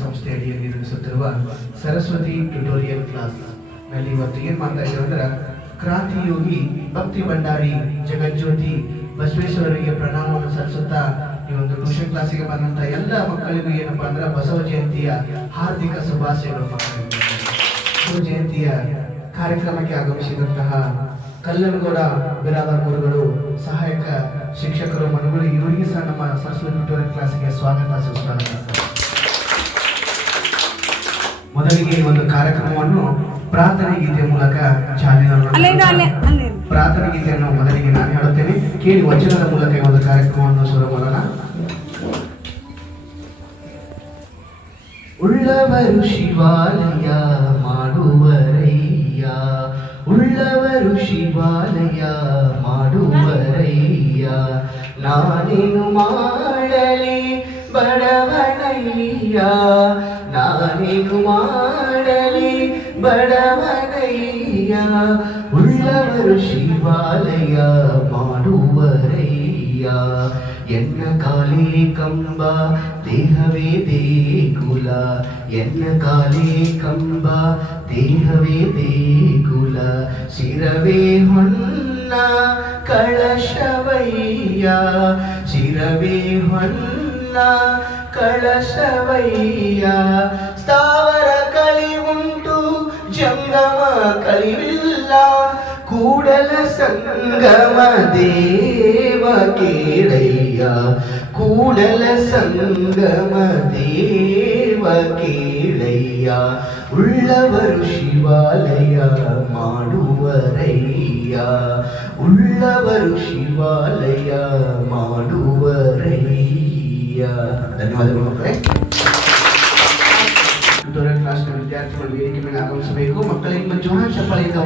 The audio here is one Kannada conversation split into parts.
ಸಂಸ್ಥೆ ಅಡಿಯಲ್ಲಿ ನಡೆಸುತ್ತಿರುವ ಸರಸ್ವತಿ ಟ್ಯುಟೋರಿಯಲ್ ಕ್ಲಾಸ್ ನಲ್ಲಿ ಇವತ್ತು ಏನ್ ಮಾಡ್ತಾ ಇದ್ದೀವಿ ಅಂದ್ರೆ ಕ್ರಾಂತಿಯೋಗಿ ಭಕ್ತಿ ಭಂಡಾರಿ ಜಗಜ್ಯೋತಿ ಬಸವೇಶ್ವರರಿಗೆ ಪ್ರಣಾಮವನ್ನು ಸಲ್ಲಿಸುತ್ತಾ ಈ ಒಂದು ಟ್ಯೂಷನ್ ಕ್ಲಾಸಿಗೆ ಬಂದಂತ ಎಲ್ಲ ಮಕ್ಕಳಿಗೂ ಏನಪ್ಪಾ ಅಂದ್ರೆ ಬಸವ ಜಯಂತಿಯ ಹಾರ್ದಿಕ ಶುಭಾಶಯಗಳು. ಬಸವ ಜಯಂತಿಯ ಕಾರ್ಯಕ್ರಮಕ್ಕೆ ಆಗಮಿಸಿದಂತಹ ಕಲ್ಲನಗೌಡ ಬಿರಾದಾರ್ ಗುರುಗಳು, ಸಹಾಯಕ ಶಿಕ್ಷಕರು, ಮನುಗಳು, ಇವರಿಗೆ ಸಹ ನಮ್ಮ ಸರಸ್ವತಿ ಟ್ಯುಟೋರಿಯಲ್ ಕ್ಲಾಸಿಗೆ ಸ್ವಾಗತ ಸುಸ್ವಾಗತ. ಮೊದಲಿಗೆ ಒಂದು ಕಾರ್ಯಕ್ರಮವನ್ನು ಪ್ರಾರ್ಥನೆ ಗೀತೆಯ ಮೂಲಕ ಪ್ರಾರ್ಥನೆ ಗೀತೆಯನ್ನು ಮೊದಲಿಗೆ ನಾನು ಹೇಳುತ್ತೇನೆ, ಕೇಳಿ ವಚನದ ಮೂಲಕ ಈ ಒಂದು ಕಾರ್ಯಕ್ರಮವನ್ನು ಶುರು ಮಾಡೋಣ. ಉಳ್ಳವರು ಶಿವಾಲಯ ಮಾಡುವರಯ್ಯ, ಉಳ್ಳವರು ಶಿವಾಲಯ ಮಾಡುವರಯ್ಯ, ನಾನೇನು ಮಾಡಲಿ ಬಡವನಯ್ಯ, ನಾನೇನು ಮಾಡಲಿ ಬಡವನಯ್ಯ, ಉಳ್ಳವರು ಶಿವಾಲಯ ಮಾಡುವರಯ್ಯ, ಎನ್ನ ಕಾಲೇ ಕಂಬ ದೇಹವೇ ದೇಗುಲ, ಎನ್ನ ಕಾಲೇ ಕಂಬ ದೇಹವೇ ದೇಗುಲ, ಶಿರವೇ ಹೊನ್ನ ಕಳಶವಯ್ಯ, ಶಿರವೇ ಹೊನ್ನ ಕಳಶವಯ್ಯ, ಸ್ಥಾವರ ಕಳಿವುಂಟು ಜಂಗಮ ಕಳಿವಿಲ್ಲ, ಕೂಡಲ ಸಂಗಮ ದೇವ ಕೇಳಯ್ಯ, ಕೂಡಲ ಸಂಗಮ ದೇವ ಕೇಳಯ್ಯ, ಉಳ್ಳವರು ಶಿವಾಲಯ ಮಾಡುವರಯ್ಯ, ಉಳ್ಳವರು ಶಿವಾಲಯ ಮಾಡುವರಯ್ಯ. ಧನ್ಯವಾದಗಳು ಮಕ್ಕಳೇ. ಟ್ಯುಟೋರಿಯಲ್ ಕ್ಲಾಸ್ನ ವಿದ್ಯಾರ್ಥಿಗಳು ವೇದಿಕೆ ಮೇಲೆ ಆಗಮಿಸಬೇಕು. ಮಕ್ಕಳಿಗೆ ನಿಮ್ಮ ಜೋರ ಚಪ್ಪಾಳೆಯಿಂದ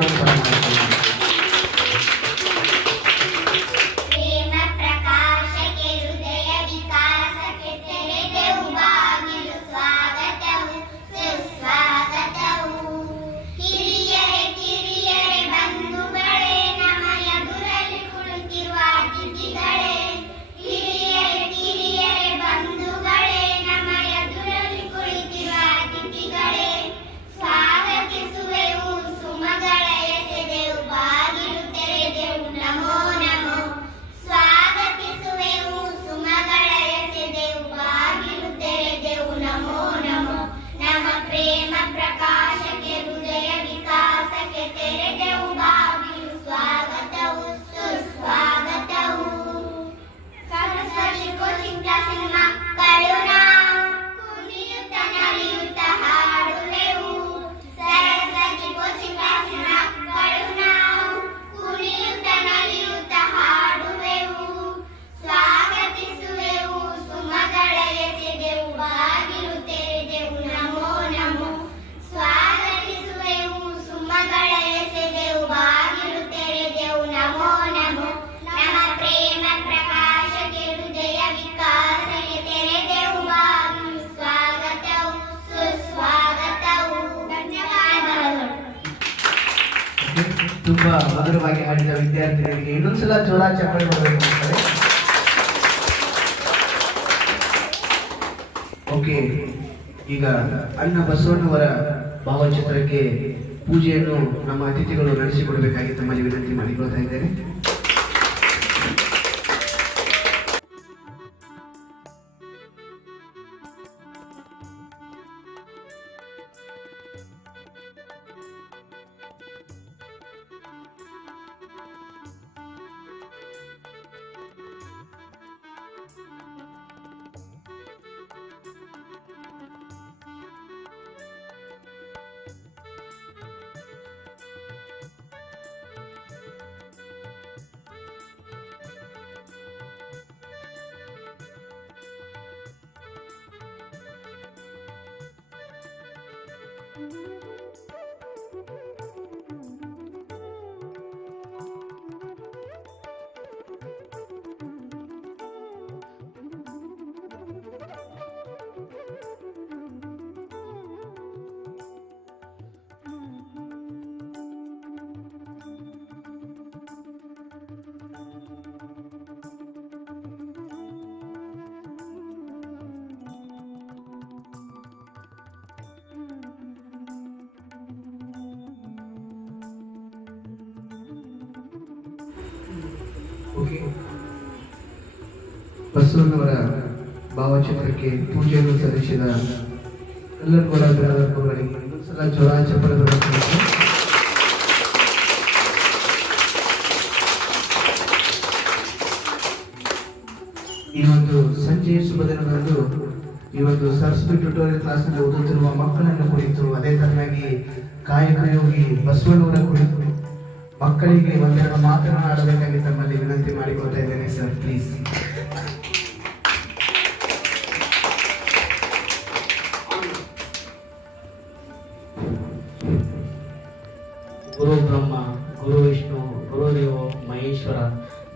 ತುಂಬಾ ಮಧುರವಾಗಿ ಹಾಡಿದ ವಿದ್ಯಾರ್ಥಿಗಳಿಗೆ ಇನ್ನೊಂದ್ಸಲ ಜೋರ ಚಪ್ಪಾಳೆ ಮಾಡಬೇಕು. ಓಕೆ, ಈಗ ಅಣ್ಣ ಬಸವಣ್ಣವರ ಭಾವಚಿತ್ರಕ್ಕೆ ಪೂಜೆಯನ್ನು ನಮ್ಮ ಅತಿಥಿಗಳು ನಡೆಸಿಕೊಡಬೇಕಾಗಿ ತಮ್ಮಲ್ಲಿ ವಿನಂತಿ ಮಾಡಿಕೊಳ್ತಾ ಇದ್ದೇನೆ. ಓಕೆ, ಬಸವಣ್ಣವರ ಭಾವಚಿತ್ರಕ್ಕೆ ಪೂಜೆಯನ್ನು ಸಲ್ಲಿಸಿದ ಕಲ್ಲನ್ಗೌಡ ಅವರಿಗೆ ಸಲ ಜ್ವರ ಚಪ್ಪಲ ಈ ಒಂದು ಸಂಜೆಯ ಶುಭ ದಿನದಂದು ಈ ಒಂದು ಸರಸ್ವತಿ ಟ್ಯುಟೋರಿಯಲ್ ಕ್ಲಾಸ್ನಲ್ಲಿ ಓದುತ್ತಿರುವ ಮಕ್ಕಳನ್ನು ಕುರಿತು, ಅದೇ ತರನಾಗಿ ಕಾಯಕಯೋಗಿ ಬಸವಣ್ಣವರ ಕುರಿತು ಮಕ್ಕಳಿಗೆ ಒಂದೆರಡು ಮಾತನಾಡಬೇಕಾಗಿ ತಮ್ಮಲ್ಲಿ ವಿನಂತಿ ಮಾಡಿಕೊಳ್ತಾ ಇದ್ದೇನೆ ಸರ್, ಪ್ಲೀಸ್. ಗುರು ಬ್ರಹ್ಮ, ಗುರು ವಿಷ್ಣು, ಗುರುದೇವ ಮಹೇಶ್ವರ,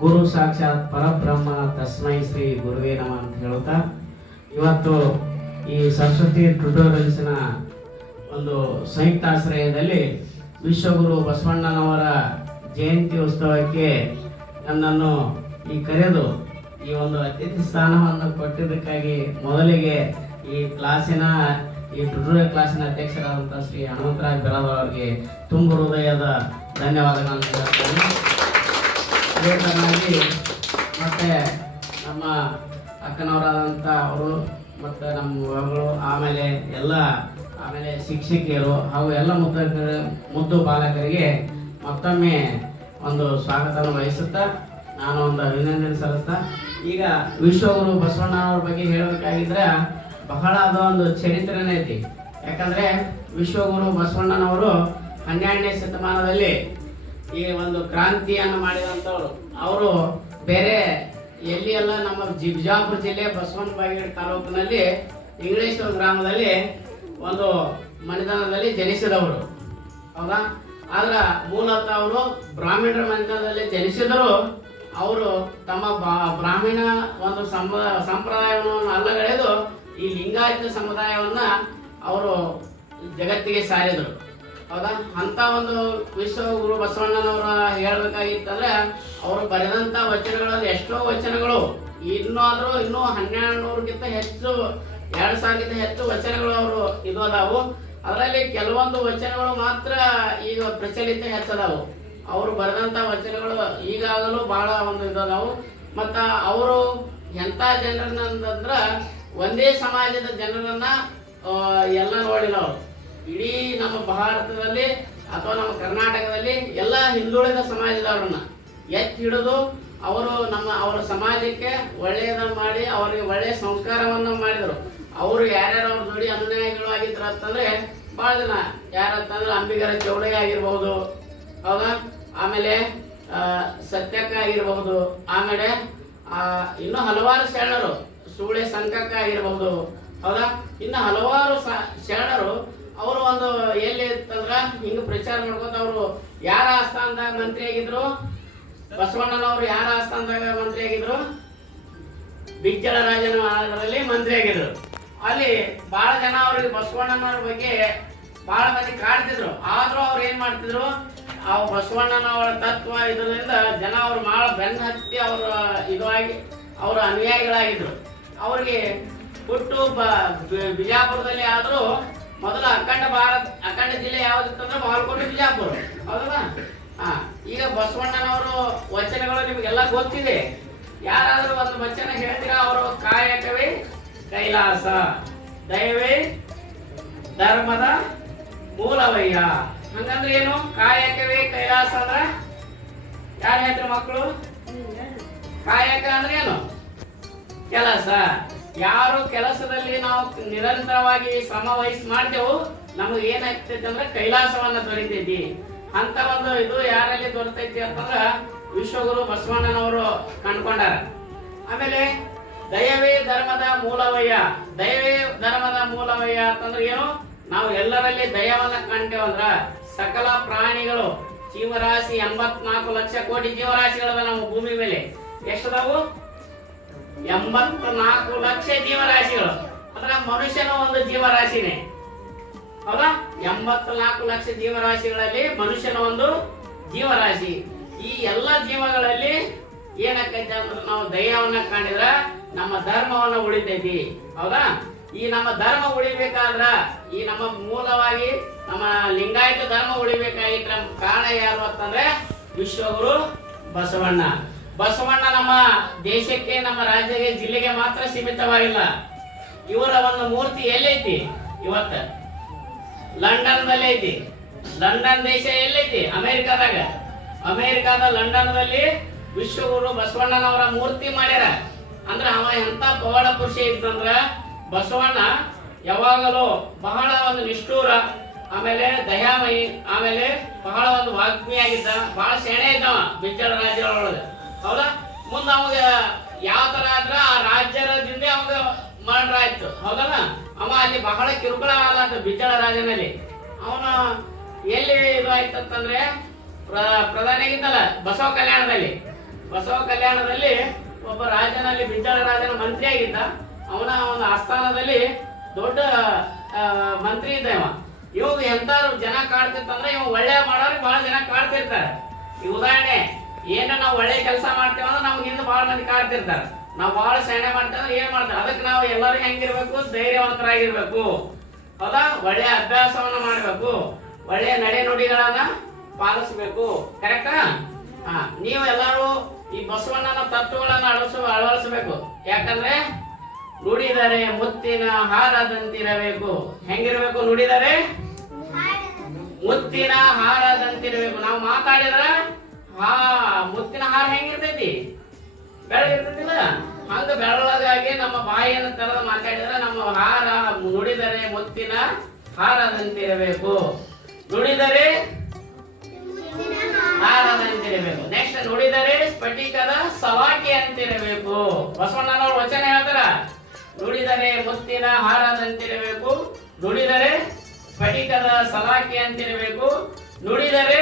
ಗುರು ಸಾಕ್ಷಾತ್ ಪರಬ್ರಹ್ಮ, ತಸ್ಮೈ ಶ್ರೀ ಗುರುವೇ ನಮಃ ಅಂತ ಹೇಳುತ್ತಾ, ಇವತ್ತು ಈ ಸರಸ್ವತಿ ಟ್ಯುಟೋರಿಯಲ್ಸ್ನ ಒಂದು ಸಂಯುಕ್ತಾಶ್ರಯದಲ್ಲಿ ವಿಶ್ವಗುರು ಬಸವಣ್ಣನವರ ಜಯಂತಿ ಉತ್ಸವಕ್ಕೆ ನನ್ನನ್ನು ಕರೆದು ಈ ಒಂದು ಅತಿಥಿ ಸ್ಥಾನವನ್ನು ಕೊಟ್ಟಿದ್ದಕ್ಕಾಗಿ ಮೊದಲಿಗೆ ಈ ಕ್ಲಾಸಿನ ಟ್ಯುಟೋರಿಯಲ್ ಕ್ಲಾಸಿನ ಅಧ್ಯಕ್ಷರಾದಂತಹ ಶ್ರೀ ಹನುಮಂತರಾಜ್ ಬಿರಾದರ್ ಅವರಿಗೆ ತುಂಬ ಹೃದಯದ ಧನ್ಯವಾದಗಳನ್ನು ಹೇಳ್ತೇನೆ. ಅದೇ ತರನಾಗಿ ಮತ್ತೆ ನಮ್ಮ ಅಕ್ಕನವರಾದಂಥ ಅವರು ಮತ್ತು ನಮ್ಮ ಮಗಳು, ಆಮೇಲೆ ಶಿಕ್ಷಕಿಯರು ಹಾಗೂ ಎಲ್ಲ ಮುದ್ದು ಬಾಲಕರಿಗೆ ಮತ್ತೊಮ್ಮೆ ಒಂದು ಸ್ವಾಗತವನ್ನು ವಹಿಸುತ್ತಾ ನಾನು ಒಂದು ಅಭಿನಂದನೆ ಸಲ್ಲಿಸ್ತಾ, ಈಗ ವಿಶ್ವಗುರು ಬಸವಣ್ಣನವ್ರ ಬಗ್ಗೆ ಹೇಳಬೇಕಾಗಿದ್ರೆ ಬಹಳ ಅದು ಒಂದು ಚರಿತ್ರೆನೇ ಐತಿ. ಯಾಕಂದ್ರೆ ವಿಶ್ವಗುರು ಬಸವಣ್ಣನವರು 12ನೇ ಶತಮಾನದಲ್ಲಿ ಈ ಒಂದು ಕ್ರಾಂತಿಯನ್ನು ಮಾಡಿದಂಥವ್ರು. ಅವರು ಬೇರೆ ಎಲ್ಲಿ ಎಲ್ಲ ನಮ್ಮ ಬಿಜಾಪುರ ಜಿಲ್ಲೆ ಬಸವನ ಬಾಗೇವಾಡಿ ತಾಲೂಕಿನಲ್ಲಿ ಇಂಗ್ಲೇಶ್ವರ ಗ್ರಾಮದಲ್ಲಿ ಒಂದು ಮನೆತನದಲ್ಲಿ ಜನಿಸಿದವರು, ಹೌದಾ. ಆದ್ರೆ ಮೂಲತಃ ಅವರು ಬ್ರಾಹ್ಮಣರ ಮನೆತನದಲ್ಲಿ ಜನಿಸಿದರು. ಅವರು ತಮ್ಮ ಬ್ರಾಹ್ಮಣ ಒಂದು ಸಂಪ್ರದಾಯವನ್ನು ಅಲ್ಲಗಳೆದು ಈ ಲಿಂಗಾಯತ ಸಮುದಾಯವನ್ನ ಅವರು ಜಗತ್ತಿಗೆ ಸಾರಿದರು, ಹೌದಾ. ಅಂತ ಒಂದು ವಿಶ್ವಗುರು ಬಸವಣ್ಣನವರ ಹೇಳ್ಬೇಕಾಗಿತ್ತಂದ್ರೆ ಅವರು ಬರೆದಂತ ವಚನಗಳಲ್ಲಿ ಎಷ್ಟೋ ವಚನಗಳು ಇನ್ನೂ 1200ಕ್ಕಿಂತ ಹೆಚ್ಚು 2000ಕ್ಕಿಂತ ಹೆಚ್ಚು ವಚನಗಳು ಅವರು ಇದು ಅದಾವು. ಅದರಲ್ಲಿ ಕೆಲವೊಂದು ವಚನಗಳು ಮಾತ್ರ ಈಗ ಪ್ರಚಲಿತ ಹೆಚ್ಚದಾವು. ಅವರು ಬರೆದಂತ ವಚನಗಳು ಈಗಾಗಲೂ ಬಹಳ ಒಂದು ಇದದಾವು. ಮತ್ತ ಅವರು ಎಂತ ಜನರನ್ನಂದ್ರ ಒಂದೇ ಸಮಾಜದ ಜನರನ್ನ ಎಲ್ಲ ನೋಡಿಲ್ಲ. ಅವರು ಇಡೀ ನಮ್ಮ ಭಾರತದಲ್ಲಿ ಅಥವಾ ನಮ್ಮ ಕರ್ನಾಟಕದಲ್ಲಿ ಎಲ್ಲ ಹಿಂದುಳಿದ ಸಮಾಜದವ್ರನ್ನ ಎತ್ತಿ ಹಿಡಿದು ಅವರು ಅವರ ಸಮಾಜಕ್ಕೆ ಒಳ್ಳೆಯದನ್ನ ಮಾಡಿ ಅವರಿಗೆ ಒಳ್ಳೆಯ ಸಂಸ್ಕಾರವನ್ನ ಮಾಡಿದರು. ಅವರು ಯಾರ್ಯಾರು ಅವ್ರ ಜೋಡಿ ಅನುಯಾಯಿಗಳು ಆಗಿದ್ರ ಅಂತಂದ್ರೆ ಬಹಳ ಜನ ಯಾರಂತಂದ್ರೆ ಅಂಬಿಗರ ಚೌಡಯ್ಯ ಆಗಿರ್ಬಹುದು, ಹೌದಾ. ಆಮೇಲೆ ಸತ್ಯಕ್ಕ ಆಗಿರಬಹುದು, ಆಮೇಲೆ ಇನ್ನೂ ಹಲವಾರು ಶರಣರು, ಸೂಳೆ ಸಂಕಕ್ಕ ಆಗಿರಬಹುದು, ಹೌದಾ. ಇನ್ನು ಹಲವಾರು ಶರಣರು ಅವರು ಒಂದು ಎಲ್ಲಿ ಇತ್ತಂದ್ರ ಹಿಂಗ ಪ್ರಚಾರ ಮಾಡ್ಕೊತ ಅವರು ಯಾರ ಆಸ್ಥಾನದಾಗ ಮಂತ್ರಿ ಆಗಿದ್ರು, ಬಸವಣ್ಣನವರು ಯಾರ ಆಸ್ಥಾನದಾಗ ಮಂತ್ರಿ ಆಗಿದ್ರು, ಬಿಜ್ಜಳ ರಾಜನ ಅದರಲ್ಲಿ ಮಂತ್ರಿ ಆಗಿದ್ರು. ಅಲ್ಲಿ ಬಹಳ ಜನ ಅವ್ರಿಗೆ ಬಸವಣ್ಣನವ್ರ ಬಗ್ಗೆ ಬಹಳ ಮಂದಿ ಕಾಡ್ತಿದ್ರು. ಆದ್ರೂ ಅವ್ರು ಏನ್ ಮಾಡ್ತಿದ್ರು, ಆ ಬಸವಣ್ಣನವರ ತತ್ವ ಇದರಿಂದ ಜನ ಅವ್ರು ಬಹಳ ಬೆನ್ನ ಹತ್ತಿ ಅವ್ರ ಇದಾಗಿ ಅವರ ಅನುಯಾಯಿಗಳಾಗಿದ್ರು. ಅವ್ರಿಗೆ ಹುಟ್ಟು ಬಿಜಾಪುರದಲ್ಲಿ ಆದ್ರೂ ಮೊದಲು ಅಖಂಡ ಜಿಲ್ಲೆ ಯಾವ್ದಿತ್ತಂದ್ರೆ ಬಾಗಲಕೋಟೆ, ಬಿಜಾಪುರ, ಹೌದಲ್ಲ. ಈಗ ಬಸವಣ್ಣನವರು ವಚನಗಳು ನಿಮ್ಗೆಲ್ಲ ಗೊತ್ತಿದೆ. ಯಾರಾದ್ರೂ ಒಂದು ವಚನ ಹೇಳ್ತೀರಾ, ಅವರು ಕಾಯಕವೇ ಕೈಲಾಸ, ದಯವೇ ಧರ್ಮದ ಮೂಲವಯ್ಯ. ಹಂಗಂದ್ರೆ ಏನು? ಕಾಯಕವೇ ಕೈಲಾಸ ಅಂದ್ರ ಯಾರು ಹೇಳ್ತಾರೆ ಮಕ್ಕಳು? ಕಾಯಕ ಅಂದ್ರೆ ಏನು? ಕೆಲಸ. ಯಾರು ಕೆಲಸದಲ್ಲಿ ನಾವು ನಿರಂತರವಾಗಿ ಶ್ರಮ ವಹಿಸಿ ಮಾಡ್ತೇವು, ನಮಗೆ ಏನಾಗ್ತೈತಿ ಅಂದ್ರೆ ಕೈಲಾಸವನ್ನ ದೊರೀತೈತಿ. ಅಂತ ಒಂದು ಇದು ಯಾರಲ್ಲಿ ದೊರೆತೈತಿ ಅಂತಂದ್ರ ವಿಶ್ವಗುರು ಬಸವಣ್ಣನವರು ಕಂಡುಕೊಂಡಾರ. ಆಮೇಲೆ ದಯವೇ ಧರ್ಮದ ಮೂಲವಯ್ಯ. ದಯವೇ ಧರ್ಮದ ಮೂಲವಯ್ಯ ಅಂತಂದ್ರೆ ಏನು? ನಾವು ಎಲ್ಲರಲ್ಲಿ ದಯವನ್ನ ಕಾಣ್ತೇವಂದ್ರ ಸಕಲ ಪ್ರಾಣಿಗಳು, ಜೀವರಾಶಿ 84 ಲಕ್ಷ ಕೋಟಿ ಜೀವರಾಶಿಗಳದ ನಮ್ಮ ಭೂಮಿ ಮೇಲೆ. ಎಷ್ಟದಾವು? 84 ಲಕ್ಷ ಜೀವರಾಶಿಗಳು. ಅದ್ರ ಮನುಷ್ಯನ ಒಂದು ಜೀವರಾಶಿನೇ, ಹೌದಾ. 84 ಲಕ್ಷ ಜೀವರಾಶಿಗಳಲ್ಲಿ ಮನುಷ್ಯನ ಒಂದು ಜೀವರಾಶಿ. ಈ ಎಲ್ಲ ಜೀವಗಳಲ್ಲಿ ಏನಾಕೈತಿ ಅಂದ್ರೆ ನಾವು ದಯವನ್ನ ಕಾಣಿದ್ರ ನಮ್ಮ ಧರ್ಮವನ್ನ ಉಳಿತೈತಿ, ಹೌದಾ. ಈ ನಮ್ಮ ಧರ್ಮ ಉಳಿಬೇಕಾದ್ರ, ಈ ನಮ್ಮ ಮೂಲವಾಗಿ ನಮ್ಮ ಲಿಂಗಾಯತ ಧರ್ಮ ಉಳಿಬೇಕಾಗಿದ್ರ ಕಾರಣ ಯಾರು ಅಂತಂದ್ರೆ ವಿಶ್ವಗುರು ಬಸವಣ್ಣ. ಬಸವಣ್ಣ ನಮ್ಮ ದೇಶಕ್ಕೆ, ನಮ್ಮ ರಾಜ್ಯಕ್ಕೆ, ಜಿಲ್ಲೆಗೆ ಮಾತ್ರ ಸೀಮಿತವಾಗಿಲ್ಲ. ಇವರ ಒಂದು ಮೂರ್ತಿ ಎಲ್ಲೈತಿ? ಇವತ್ತ ಲಂಡನ್ದಲ್ಲಿ ಐತಿ. ಲಂಡನ್ ದೇಶ ಎಲ್ಲೈತಿ? ಅಮೆರಿಕಾದಾಗ. ಅಮೆರಿಕಾದ ಲಂಡನ್ದಲ್ಲಿ ವಿಶ್ವಗುರು ಬಸವಣ್ಣನವರ ಮೂರ್ತಿ ಮಾಡ್ಯಾರ. ಅಂದ್ರ ಅವ ಎಂತ ಪವಾಡ ಪುರುಷ ಇತ್ತಂದ್ರ, ಬಸವಣ್ಣ ಯಾವಾಗಲೂ ಬಹಳ ಒಂದು ನಿಷ್ಠೂರ, ಆಮೇಲೆ ದಯಾಮಯಿ, ಆಮೇಲೆ ಬಹಳ ಒಂದು ವಾಗ್ಮಿಯಾಗಿದ್ದ, ಬಹಳ ಸೆಣೆ ಇದ್ದವ ಬಿಜ್ಜಳ ರಾಜ್ಯದೊಳಗೆ. ಹೌದಾ? ಮುಂದ ಅವಾಗ ಯಾವ ತರ ಆದ್ರ ಆ ರಾಜ್ಯದಿಂದ ಅವಾಗ ಮರಣ ಆಯ್ತು. ಹೌದಲ್ಲ? ಅವ ಅಲ್ಲಿ ಬಹಳ ಕಿರುಕುಳ ಆದ ಬಿಜ್ಜಳ ರಾಜನಲ್ಲಿ. ಅವನ ಎಲ್ಲಿ ಇದು ಆಯ್ತಂದ್ರೆ ಪ್ರಧಾನಿ ಆಗಿದ್ದಲ್ಲ ಬಸವ ಕಲ್ಯಾಣದಲ್ಲಿ. ಬಸವ ಕಲ್ಯಾಣದಲ್ಲಿ ಒಬ್ಬ ರಾಜನಲ್ಲಿ, ಬಿಜ್ಜಳ ರಾಜನ ಮಂತ್ರಿ ಆಗಿದ್ದ. ಅವನ ಒಂದು ಆಸ್ಥಾನದಲ್ಲಿ ದೊಡ್ಡ ಮಂತ್ರಿ ಇದ್ದ ಇವ. ಇವಾಗ ಎಂತಾರು ಜನ ಕಾಡ್ತಿರ್ತಂದ್ರೆ ಇವ ಒಳ್ಳೆ ಮಾಡೋರಿಗೆ ಬಹಳ ಜನ ಕಾಡ್ತಿರ್ತಾರೆ. ಈ ಉದಾಹರಣೆ, ಏನ ನಾವು ಒಳ್ಳೆ ಕೆಲಸ ಮಾಡ್ತೇವೆ ಅಂದ್ರೆ ನಮ್ಗೆ ಹಿಂದೆ ಬಹಳ ಮಂದಿ ಕಾಡ್ತಿರ್ತಾರೆ. ನಾವು ಬಹಳ ಸೆಣೆ ಮಾಡ್ತೇವೆ ಅಂದ್ರೆ ಏನ್ ಮಾಡ್ತೇವೆ, ಅದಕ್ಕೆ ನಾವು ಎಲ್ಲರೂ ಹೆಂಗಿರ್ಬೇಕು? ಧೈರ್ಯವಂತರಾಗಿರ್ಬೇಕು. ಹೌದಾ? ಒಳ್ಳೆ ಅಭ್ಯಾಸವನ್ನ ಮಾಡ್ಬೇಕು, ಒಳ್ಳೆ ನಡೆ ನುಡಿಗಳನ್ನ ಪಾಲಿಸಬೇಕು. ಕರೆಕ್ಟಾ? ನೀವು ಎಲ್ಲರೂ ಈ ಬಸವಣ್ಣನ ತತ್ವಗಳನ್ನ ಅಳವಡಿಸಬೇಕು. ಯಾಕಂದ್ರೆ ನುಡಿದರೆ ಮುತ್ತಿನ ಹಾರದಂತಿರಬೇಕು. ಹೆಂಗಿರ್ಬೇಕು? ನುಡಿದರೆ ಮುತ್ತಿನ ಹಾರದಂತಿರಬೇಕು. ನಾವು ಮಾತಾಡಿದ್ರ ಮುತ್ತಿನ ಹಾರ ಹೆಂಗಿರ್ತೈತಿ? ಬೆಳಗಿರ್ತೈತಿಲ್ಲ? ಹಂಗ ಬೆಳಗಾಗಿ ನಮ್ಮ ಬಾಯಿಯನ್ನು ತೆರೆದು ಮಾತಾಡಿದ್ರೆ ನಮ್ಮ ಹಾರ ನುಡಿದರೆ ಮುತ್ತಿನ ಹಾರದಂತಿರಬೇಕು. ನುಡಿದರೆ ಹಾರದಂತಿರಬೇಕು. ನೆಕ್ಸ್ಟ್, ನುಡಿದರೆ ಸ್ಫಟಿಕದ ಸಲಾಕೆ ಅಂತಿರಬೇಕು. ಬಸವಣ್ಣನವರು ವಚನ ಹೇಳ್ತಾರ, ನುಡಿದರೆ ಮುತ್ತಿನ ಹಾರದಂತಿರಬೇಕು, ನುಡಿದರೆ ಸ್ಫಟಿಕದ ಸಲಾಕೆ ಅಂತಿರಬೇಕು, ನುಡಿದರೆ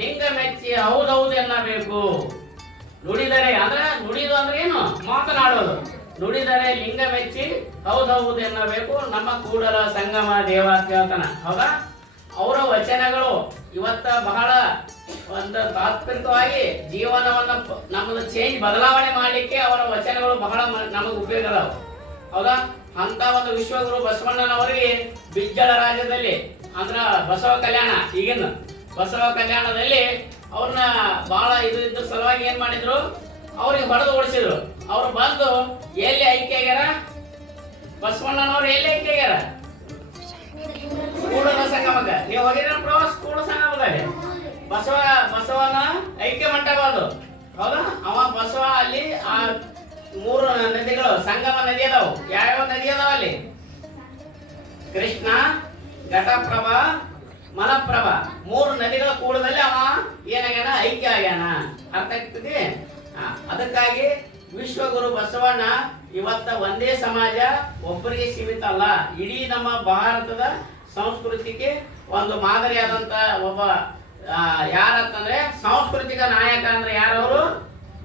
ಲಿಂಗ ಮೆಚ್ಚಿ ಹೌದೌದು ಎನ್ನಬೇಕು. ನುಡಿದರೆ ಅಂದ್ರೆ ನುಡಿದು ಅಂದ್ರೆ ಏನು? ಮಾತನಾಡೋದು. ನುಡಿದರೆ ಲಿಂಗ ಮೆಚ್ಚಿ ಹೌದೌದು ಎನ್ನಬೇಕು. ನಮ್ಮ ಕೂಡಲ ಸಂಗಮ ದೇವ ಕೇಳ್ತಾನ. ಹೌದಾ? ಅವರ ವಚನಗಳು ಇವತ್ತ ಬಹಳ ಒಂದು ತಾತ್ವಿಕವಾಗಿ ಜೀವನವನ್ನ ನಮ್ಮದು ಬದಲಾವಣೆ ಮಾಡ್ಲಿಕ್ಕೆ ಅವರ ವಚನಗಳು ಬಹಳ ನಮಗೆ ಉಪಯೋಗ ಅದಾವ. ಹೌದಾ? ಅಂತ ಒಂದು ವಿಶ್ವಗುರು ಬಸವಣ್ಣನವರಿಗೆ ಬಿಜ್ಜಳ ರಾಜ್ಯದಲ್ಲಿ ಅಂದ್ರ ಬಸವ ಕಲ್ಯಾಣ, ಈಗಿನ ಬಸವ ಕಲ್ಯಾಣದಲ್ಲಿ ಅವ್ರನ್ನ ಬಹಳ ಇದ್ರ ಸಲುವಾಗಿ ಏನ್ ಮಾಡಿದ್ರು, ಅವ್ರಿಗೆ ಹೊಡೆದು ಓಡಿಸಿದ್ರು. ಅವ್ರು ಬಂದು ಎಲ್ಲಿ ಐಕ್ಯ ಆಗ್ಯಾರ? ಬಸವಣ್ಣನವ್ರು ಎಲ್ಲಿ ಐಕ್ಯ ಆಗ್ಯಾರ? ಕೂಡಲ ಸಂಗಮಕ್ಕೆ. ನೀವು ಹೋಗಿರ ಪ್ರವಾಸ ಕೂಡಲ ಸಂಗಮದಲ್ಲಿ ಬಸವನ ಐಕ್ಯ ಮಂಟಪ ಅದು. ಹೌದಾ? ಅವ ಬಸವ ಅಲ್ಲಿ ಆ 3 ನದಿಗಳು ಸಂಗಮ ನದಿ ಅದಾವು. ಯಾವ್ಯಾವ ನದಿ ಅದಾವ ಅಲ್ಲಿ? ಕೃಷ್ಣ, ಘಟಪ್ರಭಾ, ಮಲಪ್ರಭಾ, 3 ನದಿಗಳ ಕೂಡದಲ್ಲಿ ಅವ ಏನಾಗ್ಯಾನ? ಐಕ್ಯ ಆಗ್ಯಾನ. ಅರ್ಥ ಆಗ್ತದೆ? ಅದಕ್ಕಾಗಿ ವಿಶ್ವಗುರು ಬಸವಣ್ಣ ಇವತ್ತ ಒಂದೇ ಸಮಾಜ ಒಬ್ಬರಿಗೆ ಸೀಮಿತ ಅಲ್ಲ, ಇಡೀ ನಮ್ಮ ಭಾರತದ ಸಂಸ್ಕೃತಿಗೆ ಒಂದು ಮಾದರಿಯಾದಂತ ಒಬ್ಬ ಯಾರಂತಂದ್ರೆ ಸಾಂಸ್ಕೃತಿಕ ನಾಯಕ ಅಂದ್ರೆ ಯಾರವರು?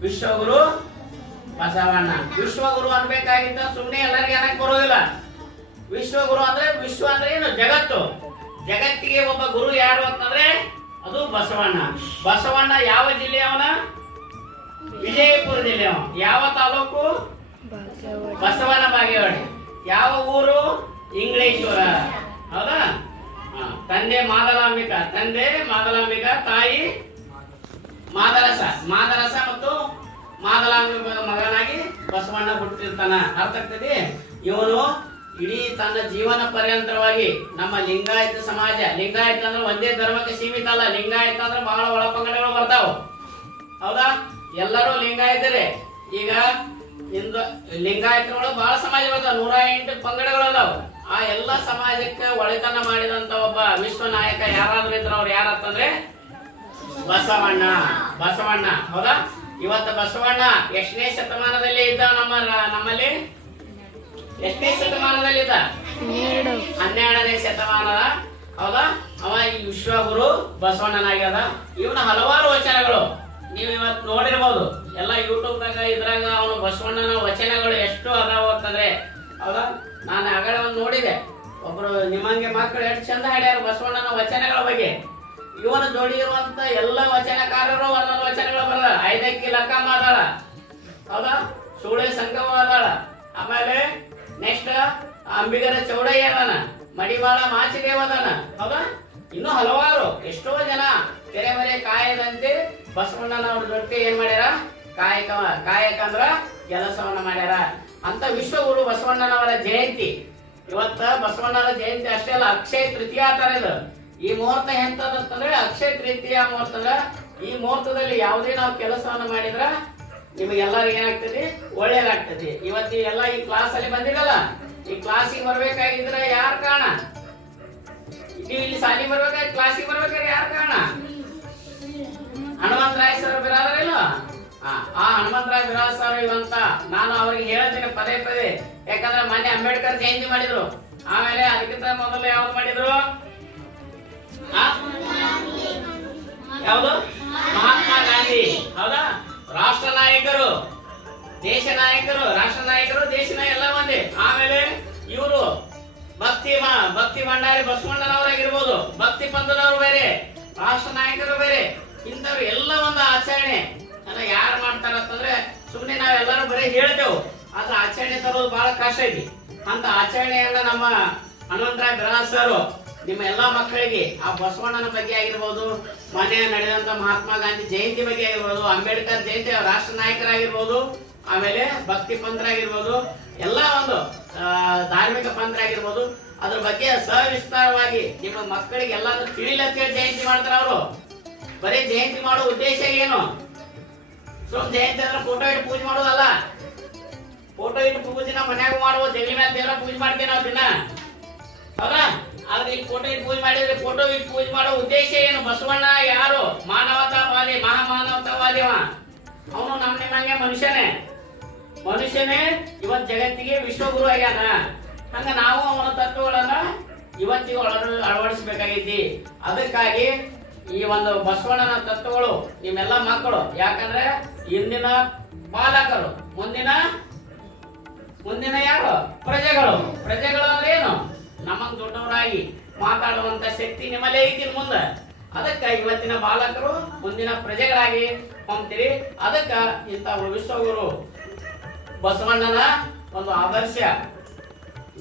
ವಿಶ್ವಗುರು ಬಸವಣ್ಣ. ವಿಶ್ವಗುರು ಅನ್ಬೇಕಾಗಿದ್ದ ಸುಮ್ಮನೆ ಎಲ್ಲರಿಗೆ ಅನ್ನಕ್ ಬರೋದಿಲ್ಲ. ವಿಶ್ವಗುರು ಅಂದ್ರೆ ವಿಶ್ವ ಅಂದ್ರೆ ಏನು? ಜಗತ್ತು. ಜಗತ್ತಿಗೆ ಒಬ್ಬ ಗುರು ಯಾರು ಅಂತಂದ್ರೆ ಅದು ಬಸವಣ್ಣ. ಬಸವಣ್ಣ ಯಾವ ಜಿಲ್ಲೆಯವನ? ವಿಜಯಪುರ ಜಿಲ್ಲೆಯವ. ಯಾವ ತಾಲೂಕು? ಬಸವನ ಬಾಗೇವಾಡಿ. ಯಾವ ಊರು? ಇಂಗ್ಲೇಶ್ವರ. ಹೌದಾ? ತಂದೆ ಮಾದಲಾಂಬಿಕಾ, ತಾಯಿ ಮಾದರಸ ಮತ್ತು ಮಾದಲಾಂಬಿಕ ಮಗನಾಗಿ ಬಸವಣ್ಣ ಹುಟ್ಟಿರ್ತಾನ. ಅರ್ಥ ಆಗ್ತದೆ? ಇವನು ಇಡೀ ತನ್ನ ಜೀವನ ಪರ್ಯಂತರವಾಗಿ ನಮ್ಮ ಲಿಂಗಾಯತ ಸಮಾಜ, ಲಿಂಗಾಯತ ಅಂದ್ರೆ ಒಂದೇ ಧರ್ಮಕ್ಕೆ ಸೀಮಿತ ಅಲ್ಲ, ಲಿಂಗಾಯತ ಅಂದ್ರೆ ಬಹಳ ಒಳಪಂಗಡಗಳು ಬರ್ತಾವ. ಹೌದಾ? ಎಲ್ಲರೂ ಲಿಂಗಾಯತರೇ. ಈಗ ಲಿಂಗಾಯತಗಳು ಬಹಳ ಸಮಾಜ ಬರ್ತಾವ, 108 ಪಂಗಡಗಳು ಅದಾವ. ಆ ಎಲ್ಲ ಸಮಾಜಕ್ಕೆ ಒಳಿತನ ಮಾಡಿದಂತ ಒಬ್ಬ ವಿಶ್ವ ನಾಯಕ ಯಾರಾದ್ರೂ ಇದ್ರ ಅವ್ರು ಯಾರಂತಂದ್ರೆ ಬಸವಣ್ಣ. ಹೌದಾ? ಇವತ್ತು ಬಸವಣ್ಣ ಎಷ್ಟನೇ ಶತಮಾನದಲ್ಲಿ ಇದ್ದ? ನಮ್ಮಲ್ಲಿ ಎಷ್ಟನೇ ಶತಮಾನದಲ್ಲಿ ಇದ್ದ? 12ನೇ ಶತಮಾನದ. ಹೌದಾ? ಅವ ಈ ವಿಶ್ವಗುರು ಬಸವಣ್ಣನಾಗ್ಯದ. ಇವನ ಹಲವಾರು ವಚನಗಳು ನೀವು ಇವತ್ತು ನೋಡಿರ್ಬೋದು. ಎಲ್ಲ ಯೂಟ್ಯೂಬ್ದಾಗ ಇದ್ರಾಗ ಅವನು ಬಸವಣ್ಣನ ವಚನಗಳು ಎಷ್ಟು ಅದಾವ ಅಂತಂದ್ರೆ. ಹೌದಾ? ನಾನು ಆಗಲೇ ಒಂದು ನೋಡಿದೆ, ಒಬ್ರು ನಿಮ್ಮಂಗೆ ಮಕ್ಕಳು ಎಷ್ಟು ಚಂದ ಹಾಡ್ಯಾರ ಬಸವಣ್ಣನ ವಚನಗಳ ಬಗ್ಗೆ. ಇವನ ಜೋಡಿ ಇರುವಂತ ಎಲ್ಲ ವಚನಕಾರರು ಒಂದೊಂದು ವಚನಗಳು ಬರದ. ಐದಕ್ಕಿ ಲಕ್ಕಮ್ಮ ಅದಾಳ. ಹೌದಾ? ಸೂಳೆ ಸಂಗಮ ಅದಾಳ. ಆಮೇಲೆ ನೆಕ್ಸ್ಟ್ ಅಂಬಿಗರ ಚೌಡಯ್ಯ ಅದಾನ, ಮಡಿವಾಳ ಮಾಚಿದೇವ ಅದಾನ. ಹೌದಾ? ಇನ್ನು ಹಲವಾರು ಎಷ್ಟೋ ಜನ ತೆರೆಮರೆ ಕಾಯದಂತೆ ಬಸವಣ್ಣನವ್ರ ಜೊತೆ ಏನ್ ಮಾಡ್ಯಾರ? ಕಾಯಕ ಅಂದ್ರ ಕೆಲಸವನ್ನ ಮಾಡ್ಯಾರ ಅಂತ ವಿಶ್ವಗುರು ಬಸವಣ್ಣನವರ ಜಯಂತಿ. ಇವತ್ತ ಬಸವಣ್ಣನ ಜಯಂತಿ ಅಷ್ಟೇ ಅಲ್ಲ, ಅಕ್ಷಯ ತೃತೀಯ ತರ ಇದು. ಈ ಮುಹೂರ್ತ ಎಂತದಂತಂದ್ರೆ ಅಕ್ಷಯ ತೃತೀಯ ಮುಹೂರ್ತ ಅಂದ್ರ ಈ ಮುಹೂರ್ತದಲ್ಲಿ ಯಾವುದೇ ನಾವು ಕೆಲಸವನ್ನ ಮಾಡಿದ್ರ ನಿಮಗೆಲ್ಲರಿಗೂ ಏನಾಗ್ತದೆ, ಒಳ್ಳೇದಾಗ್ತದೆ. ಇವತ್ತು ಎಲ್ಲ ಈ ಕ್ಲಾಸ್ ಅಲ್ಲಿ ಬಂದಿರಲ್ಲ, ಈ ಕ್ಲಾಸಿಗೆ ಬರ್ಬೇಕಾಗಿದ್ರೆ ಯಾರ ಕಾರಣ? ನೀವು ಇಲ್ಲಿ ಸಾಲಿ ಬರ್ಬೇಕಾಗಿ ಕ್ಲಾಸಿಗೆ ಬರ್ಬೇಕಾದ್ರೆ ಯಾರ ಕಾರಣ? ಹನುಮಂತರಾಯ ಸರ್ ಬಿರಾದರ್ ಇಲ್ಲ? ಆ ಹನುಮಂತರಾಯ ಬಿರಾದರ್ ಸರ್ ಇವಂತ ನಾನು ಅವ್ರಿಗೆ ಹೇಳ್ತೀನಿ ಪದೇ ಪದೇ. ಯಾಕಂದ್ರೆ ಮೊನ್ನೆ ಅಂಬೇಡ್ಕರ್ ಜಯಂತಿ ಮಾಡಿದ್ರು, ಆಮೇಲೆ ಅದಕ್ಕಿಂತ ಮೊದಲು ಯಾವ್ದು ಮಾಡಿದ್ರು? ಯಾವುದು? ಮಹಾತ್ಮ ಗಾಂಧಿ. ಹೌದಾ? ರಾಷ್ಟ್ರ ನಾಯಕರು, ದೇಶ ನಾಯಕರು, ರಾಷ್ಟ್ರ ನಾಯಕರು, ದೇಶ ಎಲ್ಲ ಒಂದೇ. ಆಮೇಲೆ ಇವರು ಭಕ್ತಿ ಭಂಡಾರಿ ಬಸವಣ್ಣನವರಾಗಿರ್ಬೋದು, ಭಕ್ತಿ ಪಂಥದವರು ಬೇರೆ, ರಾಷ್ಟ್ರ ನಾಯಕರು ಬೇರೆ. ಇಂಥವ್ರು ಎಲ್ಲ ಒಂದು ಆಚರಣೆ ಯಾರು ಮಾಡ್ತಾರಂತಂದ್ರೆ ಸುಮ್ಮನೆ ನಾವೆಲ್ಲರೂ ಬರೀ ಹೇಳ್ತೇವೆ, ಆದ್ರೆ ಆಚರಣೆ ತರೋದು ಬಹಳ ಕಷ್ಟ ಐತಿ. ಅಂತ ಆಚರಣೆಯನ್ನ ನಮ್ಮ ಹನುಮಂತರಾಯ ಬಿರಾದರ್ ಸರ್ ನಿಮ್ಮ ಎಲ್ಲಾ ಮಕ್ಕಳಿಗೆ ಆ ಬಸವಣ್ಣನ ಬಗ್ಗೆ ಆಗಿರ್ಬೋದು, ಮೊನ್ನೆ ನಡೆದಂತ ಮಹಾತ್ಮ ಗಾಂಧಿ ಜಯಂತಿ ಬಗ್ಗೆ ಆಗಿರ್ಬೋದು, ಅಂಬೇಡ್ಕರ್ ಜಯಂತಿ ರಾಷ್ಟ್ರ ನಾಯಕರಾಗಿರ್ಬೋದು, ಆಮೇಲೆ ಭಕ್ತಿ ಪಂಥರಾಗಿರ್ಬೋದು, ಎಲ್ಲ ಒಂದು ಧಾರ್ಮಿಕ ಪಂಥರಾಗಿರ್ಬೋದು, ಅದ್ರ ಬಗ್ಗೆ ಸವಿಸ್ತಾರವಾಗಿ ನಿಮ್ಮ ಮಕ್ಕಳಿಗೆ ಎಲ್ಲಾದ್ರೂ ತಿಳಿಲತ್ತ ಜಯಂತಿ ಮಾಡ್ತಾರ. ಅವರು ಬರೀ ಜಯಂತಿ ಮಾಡೋ ಉದ್ದೇಶ ಏನು? ಸುಮ್ ಜಯಂತಿ ಅಂದ್ರೆ ಫೋಟೋ ಇಟ್ಟು ಪೂಜೆ ಮಾಡೋದಲ್ಲ. ಫೋಟೋ ಇಟ್ಟು ಪೂಜೆ ನಾವು ಮನ್ಯಾಗ ಮಾಡುವ, ಜಗಲಿ ಮೇಲೆ ದೇವರ ಪೂಜೆ ಮಾಡ್ತೀವಿ ನಾವು ದಿನ, ಹೌದಾ? ಆದ್ರೆ ಈ ಫೋಟೋ ಇಟ್ಟು ಪೂಜೆ ಮಾಡಿದ್ರೆ ಫೋಟೋ ಇಟ್ಟು ಪೂಜೆ ಮಾಡೋ ಉದ್ದೇಶ ಏನು? ಬಸವಣ್ಣ ಯಾರು? ಮಾನವತಾವಾದಿ, ಮಹಾಮಾನವತಾವಾದಿ. ಅವನು ನಮ್ಮ ನಿಮ್ಮಂಗೆ ಮನುಷ್ಯನೇ ಇವತ್ ಜಗತ್ತಿಗೆ ವಿಶ್ವಗುರು ಆಗ್ಯಾನ. ಹಂಗ ನಾವು ಅವನ ತತ್ವಗಳನ್ನ ಇವತ್ತಿಗೆ ಅಳವಡಿಸಬೇಕಾಗೈತಿ. ಅದಕ್ಕಾಗಿ ಈ ಒಂದು ಬಸವಣ್ಣನ ತತ್ವಗಳು ನಿಮ್ಮೆಲ್ಲ ಮಕ್ಕಳು, ಯಾಕಂದ್ರೆ ಇಂದಿನ ಪಾಲಕರು, ಮುಂದಿನ ಯಾರು? ಪ್ರಜೆಗಳು ಅಂದ್ರೆ ಏನು? ನಮಗ್ ದೊಡ್ಡವರಾಗಿ ಮಾತಾಡುವಂತ ಶಕ್ತಿ ನಿಮ್ಮಲ್ಲೇ ಐತಿ ಮುಂದೆ. ಅದಕ್ಕ ಇವತ್ತಿನ ಬಾಲಕರು ಮುಂದಿನ ಪ್ರಜೆಗಳಾಗಿ ಹೊಂತೀರಿ. ಅದಕ್ಕ ಇಂಥ ವಿಶ್ವಗುರು ಬಸವಣ್ಣನ ಒಂದು ಆದರ್ಶ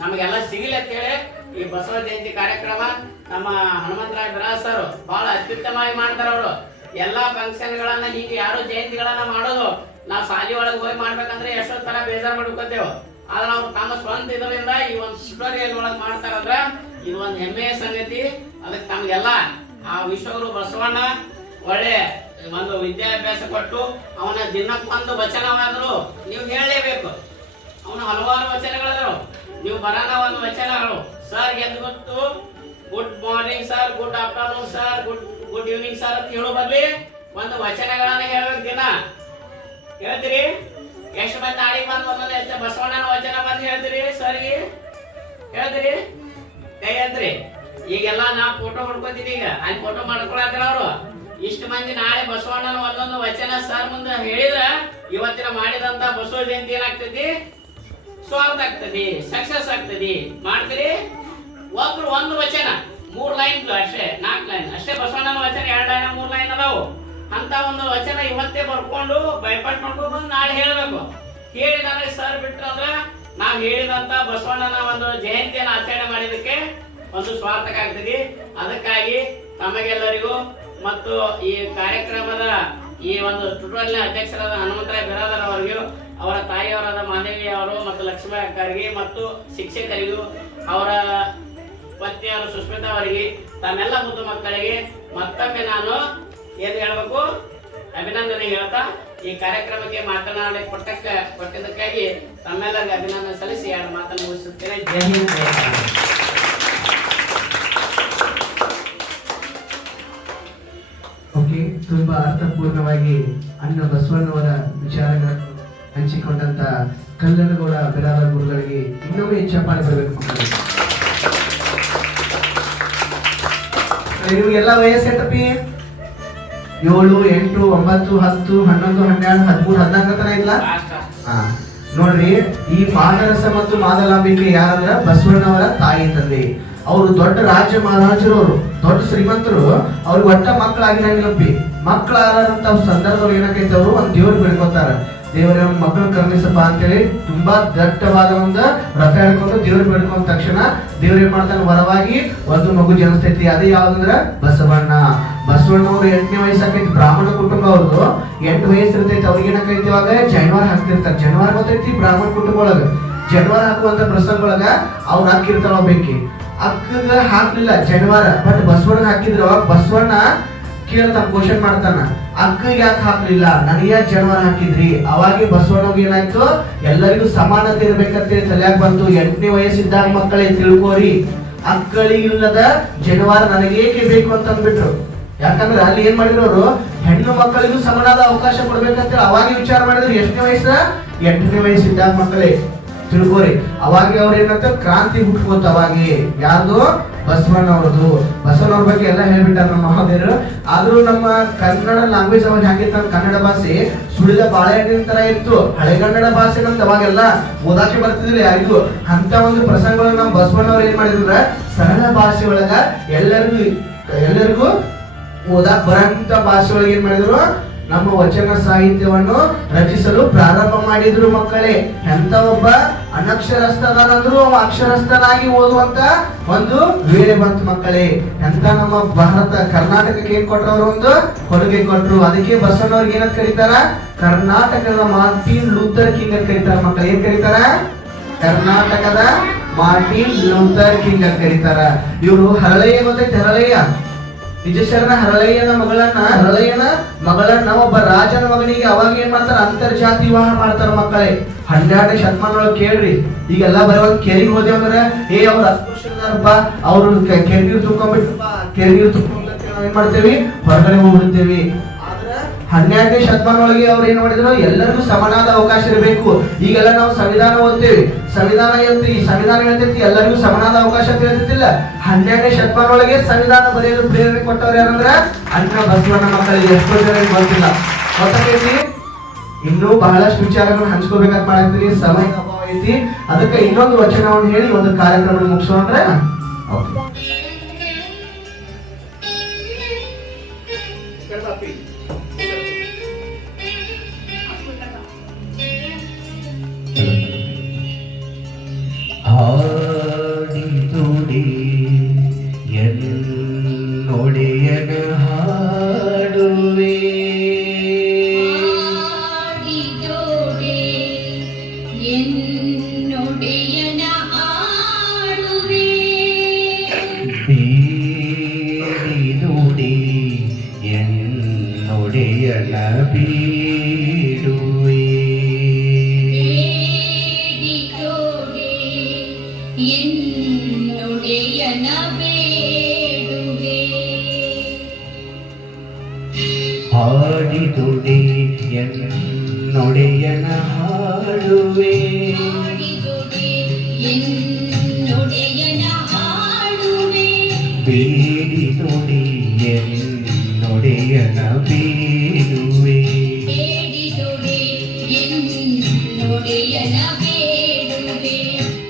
ನಮಗೆಲ್ಲ ಸಿಗಲಿ ಅಂತ ಹೇಳಿ ಈ ಬಸವ ಜಯಂತಿ ಕಾರ್ಯಕ್ರಮ ನಮ್ಮ ಹನುಮಂತರಾಯ ಬಿರಾದರ್ ಸರ್ ಬಹಳ ಅತ್ಯುತ್ತಮವಾಗಿ ಮಾಡ್ತಾರ. ಅವರು ಎಲ್ಲಾ ಫಂಕ್ಷನ್ ಗಳನ್ನ ಹೀಗೆ ಯಾರು ಜಯಂತಿಗಳನ್ನ ಮಾಡೋದು ನಾವು ಶಾಲಿ ಒಳಗೆ ಹೋಗಿ ಮಾಡ್ಬೇಕಂದ್ರೆ ಎಷ್ಟೋ ತರ ಬೇಜಾರ್ ಮಾಡ್ಕೋತೇವೆ. ಆದ್ರೆ ಅವ್ರು ತಮ್ಮ ಸ್ವಂತ ಇದರಿಂದ ಈ ಒಂದು ಟ್ಯುಟೋರಿಯಲ್ ಒಳಗೆ ಮಾಡ್ತಾರಂದ್ರ ಇದು ಒಂದು ಹೆಮ್ಮೆಯ ಸಂಗತಿ. ಅದಕ್ಕೆ ತಮ್ಗೆಲ್ಲ ಆ ವಿಶ್ವಗುರು ಬಸವಣ್ಣ ಒಳ್ಳೆ ಒಂದು ವಿದ್ಯಾಭ್ಯಾಸ ಕೊಟ್ಟು ಅವನ ದಿನಕ್ಕೊಂದು ವಚನವಾದ್ರು ನೀವು ಹೇಳಲೇಬೇಕು. ಅವನ ಹಲವಾರು ವಚನಗಳಾದ್ರು, ನೀವು ಬರೋಣ ಒಂದು ವಚನಗಳು. ಸರ್ ಗೆದ್ದು ಗೊತ್ತು, good morning sir, good afternoon sir, good evening sir ಅಂತ ಹೇಳೋ ಬರ್ಲಿ ಒಂದು ವಚನಗಳನ್ನ ಹೇಳ್ಬೇಕು. ದಿನ ಹೇಳ್ತೀರಿ? ಎಷ್ಟು ಮಂದಿ ನಾಳೆಗೆ ಬಂದು ಒಂದೊಂದು ಬಸವಣ್ಣನ ವಚನ ಬಂದು ಹೇಳ್ತೀರಿ? ಸರ್ಗೆ ಹೇಳ್ತೀರಿ? ಕೈ ಅಂತ್ರಿ. ಈಗೆಲ್ಲ ನಾ ಫೋಟೋ ಹೊಡ್ಕೊತೀನಿ, ಈಗ ಅಲ್ಲಿ ಫೋಟೋ ಮಾಡ್ಕೊಳತ್ತಾರ ಅವರು. ಇಷ್ಟು ಮಂದಿ ನಾಳೆ ಬಸವಣ್ಣನ ಒಂದೊಂದು ವಚನ ಸರ್ ಮುಂದೆ ಹೇಳಿದ್ರ ಇವತ್ತಿನ ಮಾಡಿದಂತ ಬಸವ ಜಯಂತಿ ಏನಾಗ್ತೈತಿ? ಸ್ವಾಗತ ಆಗ್ತದೆ, ಸಕ್ಸಸ್ ಆಗ್ತದೆ. ಮಾಡ್ತೀರಿ? ಒಬ್ರು ಒಂದು ವಚನ 3 ಲೈನ್ ಅಷ್ಟೇ, 4 ಲೈನ್ ಅಷ್ಟೇ. ಬಸವಣ್ಣನ ವಚನ 2 ಲೈನ್ 3 ಲೈನ್ ಅದಾವು. ಅಂತ ಒಂದು ವಚನ ಇವತ್ತೇ ಬರ್ಕೊಂಡು ಬೈಪಾಟ್ ಮಾಡ್ಕೊಂಡು ನಾಳೆ ಹೇಳ್ಬೇಕು. ಹೇಳಿ ನನಗೆ ಸರ್ ಬಿಟ್ರು ಅಂದ್ರ ನಾವ್ ಹೇಳಿದಂತ ಬಸವಣ್ಣನ ಒಂದು ಜಯಂತಿಯನ್ನು ಆಚರಣೆ ಮಾಡಿದಕ್ಕೆ ಒಂದು ಸ್ವಾರ್ಥಕ ಆಗ್ತದೆ. ಅದಕ್ಕಾಗಿ ತಮಗೆಲ್ಲರಿಗೂ ಮತ್ತು ಈ ಕಾರ್ಯಕ್ರಮದ ಈ ಒಂದು ಟ್ಯುಟೋರಿಯಲ್ ಅಧ್ಯಕ್ಷರಾದ ಹನುಮಂತರಾಯ ಬಿರಾದರ್ ಅವರಿಗೂ, ಅವರ ತಾಯಿಯವರಾದ ಮಾದೇವಿ ಅವರು ಮತ್ತು ಲಕ್ಷ್ಮೀ ಅಕ್ಕರಿಗೆ ಮತ್ತು ಶಿಕ್ಷಕರಿಗೂ, ಅವರ ಪತ್ನಿಯವರು ಸುಸ್ಮಿತಾ ಅವರಿಗೆ, ತಮ್ಮೆಲ್ಲ ಮುದ್ದು ಮಕ್ಕಳಿಗೆ ಮತ್ತೊಮ್ಮೆ ನಾನು ಏನು ಹೇಳ್ಬೇಕು, ಅಭಿನಂದನೆ ಹೇಳ್ತಾ ಈ ಕಾರ್ಯಕ್ರಮಕ್ಕೆ ಮಾತನಾಡಿ ಕೊಟ್ಟಿದ್ದಕ್ಕಾಗಿ ತಮ್ಮೆಲ್ಲರಿಗೆ ಅಭಿನಂದನೆ ಸಲ್ಲಿಸಿ 2 ಮಾತನ್ನು ಮುಗಿಸುತ್ತೇನೆ. ಜೈ ಹಿಂದ್, ಜೈ ಭಾರತ್. ಓಕೆ, ತುಂಬಾ ಅರ್ಥಪೂರ್ಣವಾಗಿ ಅಣ್ಣ ಬಸವಣ್ಣವರ ವಿಚಾರಗಳನ್ನು ಹಂಚಿಕೊಂಡಂತ ಕಲ್ಲನಗೌಡ ಬಿರಾದರ್ ಗುರುಗಳಿಗೆ ಇನ್ನೊಮ್ಮೆ ಚಪ್ಪಾಳೆ ಬರಬೇಕು. ನಿಮಗೆಲ್ಲ ವಯಸ್ಸೆಟ್ಟಪಿ 7, 8, 9, 10, 11, 12, 13, 14 ತನ ಇಲ್ಲ. ನೋಡ್ರಿ, ಈ ಮಾನರಸ ಮತ್ತು ಮಾದಲಾಂಬಿಕೆ ಯಾರಂದ್ರ ಬಸವಣ್ಣವರ ತಾಯಿ ತಂದೆ. ಅವರು ದೊಡ್ಡ ರಾಜ್ಯ ಮಹಾರಾಜರವರು, ದೊಡ್ಡ ಶ್ರೀಮಂತರು. ಅವ್ರಿಗೆ ಒಟ್ಟ ಮಕ್ಕಳಾಗಿರಂಗಿಲ್ಲಪ್ಪಿ. ಮಕ್ಕಳಾದಂತ ಸಂದರ್ಭದವ್ರು ಏನಾಗೈತೆ, ಅವರು ಒಂದ್ ದೇವ್ರು ಬೆಳ್ಕೊತಾರ. ದೇವರ ಮಕ್ಕಳು ಕರುಣಿಸಪ್ಪ ಅಂತೇಳಿ ತುಂಬಾ ದಟ್ಟವಾದ ಒಂದು ರಥ ಹೇಳ್ಕೊಂಡು ದೇವ್ರು ಬೆಳ್ಕೊಂಡ ತಕ್ಷಣ ದೇವ್ರ ಏನ್ ಮಾಡ್ತಾನೆ, ವರವಾಗಿ ಒಂದು ಮಗು ಜನಿಸ್ತೈತಿ. ಅದೇ ಯಾವ್ದಂದ್ರ ಬಸವಣ್ಣ. ಬಸವಣ್ಣವ್ರು 8ನೇ ವಯಸ್ಸಾಕೈತಿ, ಬ್ರಾಹ್ಮಣ ಕುಟುಂಬ ಅವ್ರದ್ದು 8 ವಯಸ್ಸು ಇರ್ತೈತಿ. ಅವ್ರಿಗೆ ಏನಾಕೈತಿ ಇವಾಗ ಜನವಾರ ಹಾಕ್ತಿರ್ತಾರೆ. ಜನವಾರ ಗೊತ್ತೈತಿ ಬ್ರಾಹ್ಮಣ ಕುಟುಂಬ ಒಳಗ ಜನವಾರ ಹಾಕುವಂತ ಪ್ರಸಂಗ ಒಳಗ ಅವ್ರು ಹಾಕಿರ್ತಾರ ಒಬ್ಬಾಕಿ. ಅಕ್ಕಗ ಹಾಕ್ಲಿಲ್ಲ ಜನವಾರ, ಬಟ್ ಬಸವಣ್ಣ ಹಾಕಿದ್ರು. ಅವಾಗ ಬಸವಣ್ಣ ಕೇಳ್ತಾನ, ಕ್ವಶನ್ ಮಾಡ್ತಾನ, ಅಕ್ಕಗೆ ಯಾಕೆ ಹಾಕ್ಲಿಲ್ಲ, ನನಗೆ ಯಾಕೆ ಜನವಾರ ಹಾಕಿದ್ರಿ? ಅವಾಗೆ ಬಸವಣ್ಣಗೆ ಏನಾಯ್ತು, ಎಲ್ಲರಿಗೂ ಸಮಾನತೆ ಇರ್ಬೇಕಂತೇಳಿ ತಲೆಯಾಗ ಬಂತು. 8ನೇ ವಯಸ್ಸಿದ್ದಾಗ ಮಕ್ಕಳೇ ತಿಳ್ಕೋರಿ, ಅಕ್ಕಳಿಗಿಲ್ಲದ ಜನವಾರ ನನಗೇಕೆ ಬೇಕು ಅಂತ ಅಂದ್ಬಿಟ್ರು. ಯಾಕಂದ್ರೆ ಅಲ್ಲಿ ಏನ್ ಮಾಡಿದ್ರು ಅವರು, ಹೆಣ್ಣು ಮಕ್ಕಳಿಗೂ ಸಮನಾದ ಅವಕಾಶ ಕೊಡ್ಬೇಕಂತೇಳಿ ಅವಾಗೆ ವಿಚಾರ ಮಾಡಿದ್ರು. ಎಷ್ಟನೇ ವಯಸ್ಸ? 8ನೇ ವಯಸ್ಸಿದ್ದಾಗ ಮಕ್ಕಳೇ ತಿಳ್ಕೋರಿ. ಅವಾಗೆ ಅವ್ರ ಏನಂತ ಕ್ರಾಂತಿ ಹುಟ್ಕೋತ. ಅವಾಗೆ ಯಾರ್ದು? ಬಸವಣ್ಣವ್ರದ್ದು. ಬಸವಣ್ಣವ್ರ ಬಗ್ಗೆ ಎಲ್ಲ ಹೇಳ್ಬಿಟ್ಟಾರ ನಮ್ಮ ಮಹೋದಯರು. ಆದ್ರೂ ನಮ್ಮ ಕನ್ನಡ ಲ್ಯಾಂಗ್ವೇಜ್ ಅವಾಗ ಹಾಕಿತ್ತ, ಕನ್ನಡ ಭಾಷೆ ಸುಳಿದ ಬಾಳೆಹಣ್ಣಿನ ತರ ಇತ್ತು. ಹಳೆಗನ್ನಡ ಭಾಷೆ ನಮ್ದು ಅವಾಗೆಲ್ಲ ಓದಾಕೆ ಬರ್ತಿದ್ದಿಲ್ಲ ಯಾರಿಗೂ. ಅಂತ ಒಂದು ಪ್ರಸಂಗಗಳು ನಮ್ಮ ಬಸವಣ್ಣವ್ರು ಏನ್ ಮಾಡಿದ್ರ, ಸರಳ ಭಾಷೆ ಒಳಗ ಎಲ್ಲರಿಗೂ ಓದಾಕ್ ಬರಂತ ಭಾಷೆ ಒಳಗೆ ಏನ್ ಮಾಡಿದ್ರು, ನಮ್ಮ ವಚನ ಸಾಹಿತ್ಯವನ್ನು ರಚಿಸಲು ಪ್ರಾರಂಭ ಮಾಡಿದ್ರು. ಮಕ್ಕಳೇ, ಎಂತ ಒಬ್ಬ ಅನಕ್ಷರಸ್ಥನಾದ್ರೂ ಅವ ಅಕ್ಷರಸ್ಥನಾಗಿ ಓದುವಂತ ಒಂದು ವೇಳೆ ಬಂತು ಮಕ್ಕಳೇ. ಎಂತ ನಮ್ಮ ಭಾರತ ಕರ್ನಾಟಕಕ್ಕೆ ಏನ್ ಕೊಟ್ರು, ಅವರು ಒಂದು ಕೊಡುಗೆ ಕೊಟ್ರು. ಅದಕ್ಕೆ ಬಸವಣ್ಣವ್ರಿಗೆ ಏನಂತ ಕರೀತಾರ, ಕರ್ನಾಟಕದ ಮಾರ್ಟಿನ್ ಲೂಥರ್ ಕಿಂಗ್ ಅಂತ ಕರೀತಾರ. ಮಕ್ಕಳು ಏನ್ ಕರೀತಾರ? ಕರ್ನಾಟಕದ ಮಾರ್ಟಿನ್ ಲೂಥರ್ ಕಿಂಗ್ ಅಂತ ಕರೀತಾರ. ಇವರು ಹರಳಯ್ಯ ಗೊತ್ತೈತೆ? ಹರಳಯ್ಯ ವಿಜಯಶರಣ ಹರಳಯ್ಯನ ಮಗಳನ್ನ ಒಬ್ಬ ರಾಜನ ಮಗನಿಗೆ ಅವಾಗ ಏನ್ ಮಾಡ್ತಾರ, ಅಂತರ್ಜಾತಿ ವಿವಾಹ ಮಾಡ್ತಾರ. ಮಕ್ಕಳೇ, 12ನೇ ಶತಮಾನದೊಳಗೆ ಕೇಳ್ರಿ. ಈಗೆಲ್ಲ ಬರೋವಾಗ ಕೆರೆಗೆ ಹೋದೇವ್ ಅಂದ್ರೆ, ಅವ್ರು ಅಸ್ಪೃಶ್ಯರಪ್ಪ, ಅವ್ರು ಕೆರೆ ನೀರು ತುಂಬ್ಕೊಂಡ್ಬಿಟ್ರಪ್ಪ, ಕೆರೆ ನೀರು ತುಂಬ್ಕೊಂಡ್ಬಿಟ್ಟು ನಾವ್ ಏನ್ ಮಾಡ್ತೇವಿ, ಹೊರಗಡೆ ಹೋಗ್ಬಿಡ್ತೇವಿ. 12ನೇ ಶತಮಾನದೊಳಗೆ ಅವ್ರು ಏನ್ ಮಾಡಿದ್ರು, ಎಲ್ಲರಿಗೂ ಸಮಾನಾದ ಅವಕಾಶ ಇರಬೇಕು. ಈಗೆಲ್ಲ ನಾವು ಸಂವಿಧಾನ ಓದ್ತೇವಿ, ಸಂವಿಧಾನ ಹೇಳ್ತೈತಿ ಎಲ್ಲರಿಗೂ ಸಮಾನಾದ ಅವಕಾಶ ಅಂತ ಹೇಳ್ತಿಲ್ಲ. 12ನೇ ಶತಮಾನದೊಳಗೆ ಸಂವಿಧಾನ ಬರೆಯಲು ಪ್ರೇರಣೆ ಕೊಟ್ಟವ್ರು ಯಾರಂದ್ರ ಅಣ್ಣ ಬಸವಣ್ಣ. ಮಕ್ಕಳಿಗೆ ಎಷ್ಟೋ ಜನರಿಗೆ ಗೊತ್ತಿಲ್ಲ, ಗೊತ್ತಾಗೈತಿ. ಇನ್ನೂ ಬಹಳಷ್ಟು ವಿಚಾರಗಳನ್ನು ಹಂಚ್ಕೋಬೇಕಂತ ಮಾಡಾಕ್ತೀವಿ, ಸಮಯ ಅಭಾವ ಐತಿ. ಅದಕ್ಕೆ ಇನ್ನೊಂದು ವಚನವನ್ನು ಹೇಳಿ ಒಂದು ಕಾರ್ಯಕ್ರಮ ಮುಗಿಸೋಣ್ರೆ. ಹಾಡಿದುಡಿ ಎನ್ನೊಡೆಯನ ಹಾಡುವೆ, ಹಾಡಿದುಡಿ ಎನ್ನೊಡೆಯನ ಹಾಡುವೆ, ಬೇಡಿದುಡಿ ಎನ್ನೊಡೆಯನ ಬೀಡುವೆ, ಎನ್ನೊಡೆಯನ ಬೇಡುವೆ. ಹಾಡಿದುಡಿ ಎನ್ನೊಡೆಯನ ಹಾಡುವೆ, ಹಾಡಿದುಡಿ ಎನ್ನೊಡೆಯನ ಹಾಡುವೆ, ಬೇಡಿದುಡಿ ಎನ್ನೊಡೆಯನ ಬೇಡುವೆ, ಬೇಡಿದುಡಿ ಎನ್ನೊಡೆಯನ ಬೇಡುವೆ.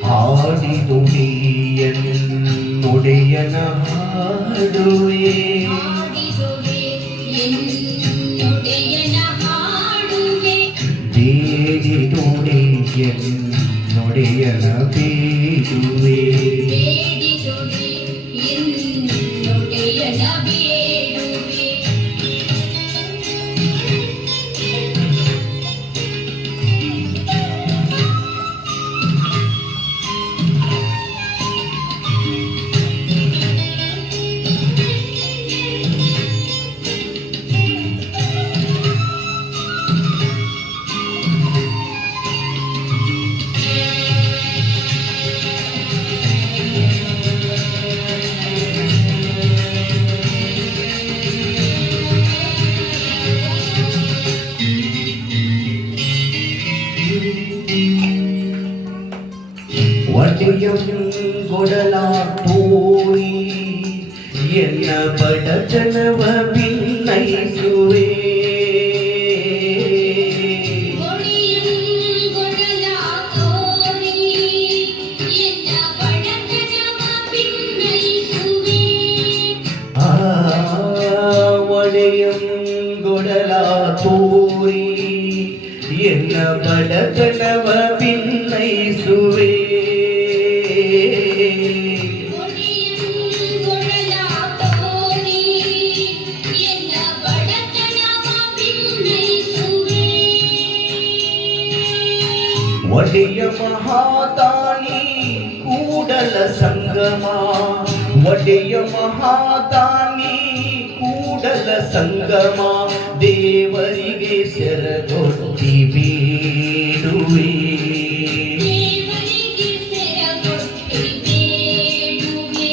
ಹಾಡಿದುಡಿ ಎನ್ನೊಡೆಯನ ಹಾಡುವೆ, ಹಾಡಿದುಡಿ ಎನ್ನೊಡೆಯನ ಹಾಡುವೆ, ಬೇಡಿದುಡಿ ಎನ್ನೊಡೆಯನ ಬೇಡುವೆ, ಬೇಡಿದುಡಿ ಎನ್ನೊಡೆಯನ ಬೇಡುವೆ. ಒಡೆಯಂ ಗೊಡಲ ತೋರಿ ಎನ್ನ ಬಡತನವ ಭಿನ್ನೈಸುವೆ, ಗೊಡೆಲ ತೋರಿ ಎನ್ನ ಬಡತನವ ಭಿನ್ನೈಸುವೆ, ಒಡೆಯಂ ಗೊಡಲ ತೋರಿ ಎನ್ನ ಬಡತನವ ಭಿನ್ನೈಸುವೆ, ಗೊಡೆಲ ತೋರಿ ಎನ್ನ ಬಡತನವ ಒಡೆಯ ಮಹಾದಾನಿ ಕೂಡಲ ಸಂಗಮ, ಒಡೆಯ ಮಹಾದಾನಿ ಕೂಡಲ ಸಂಗಮ, ದೇವರಿಗೆ ಶರಣೊತ್ತಿ ಬೇಡುವೆ. ದೇವರಿಗೆ ಶರಣೊತ್ತಿ ಬೇಡುವೆ,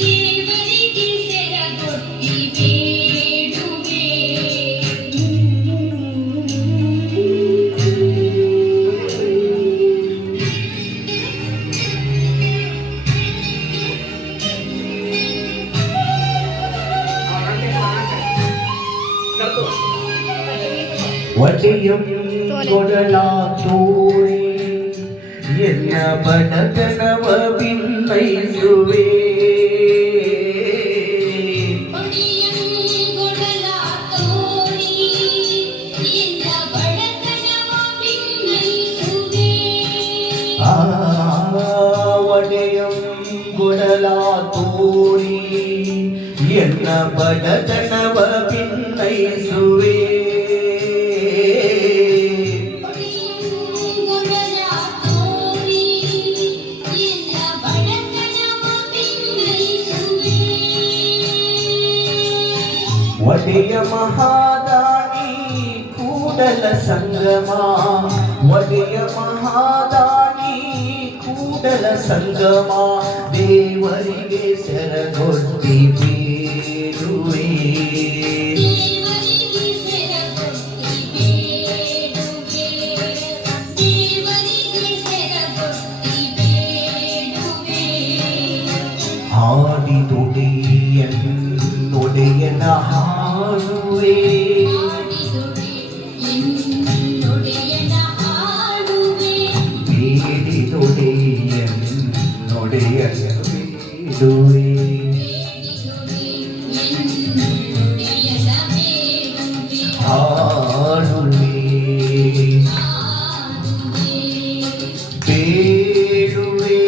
ದೇವರಿಗೆ ಶರಣೊತ್ತಿ ಬೇಡುವೆ. ಒಡೆಯಂ ಕೊಡಲ ತೋರಿ ಎನ್ನ ಬಡತನವ ಬಿನ್ನೈಸುವೆ. ಒಡೆಯಂಗೊಡಲ ತೋರಿ ಎನ್ನ ಬಡತನವ ಬಿನ್ನೈಸುವೆ. ಒಡೆಯಂ ಕೊಡಲ ತೋರಿ ಎನ್ನ ಬಡತನವ ಬಿನ್ನೈಸುವೆ. ಒಡೆಯ ಮಹಾದಾನಿ ಕೂಡಲ ಸಂಗಮ, ಒಡೆಯ ಮಹಾದಾನಿ ಕೂಡಲ ಸಂಗಮ, ದೇವರಿಗೆ ಶರಣೊತ್ತಿ ಬೇಡುವೆ. ದೇವರಿಗೆ ಶರಣೊತ್ತಿ ಬೇಡುವೆ, ದೇವರಿಗೆ ಶರಣೊತ್ತಿ ಬೇಡುವೆ. ಹಾಡಿದೊಡೆಯನೊಡೆಯನ ಹಾಡುವೆ, ಹಾಡಿದೊಡೆಯನೊಡೆಯನ ಹಾಡುವೆ. ಬೇಡಿದೊಡೆಯನೊಡೆಯನ ಬೇಡುವೆ. ಬೇಡಿದೊಡೆಯನೊಡೆಯನ ಬೇಡುವೆ. ಹಾಡುವೆ ಬೇಡುವೆ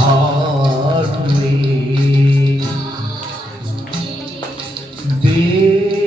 ಹಾಡುವೆ ಬೇಡುವೆ.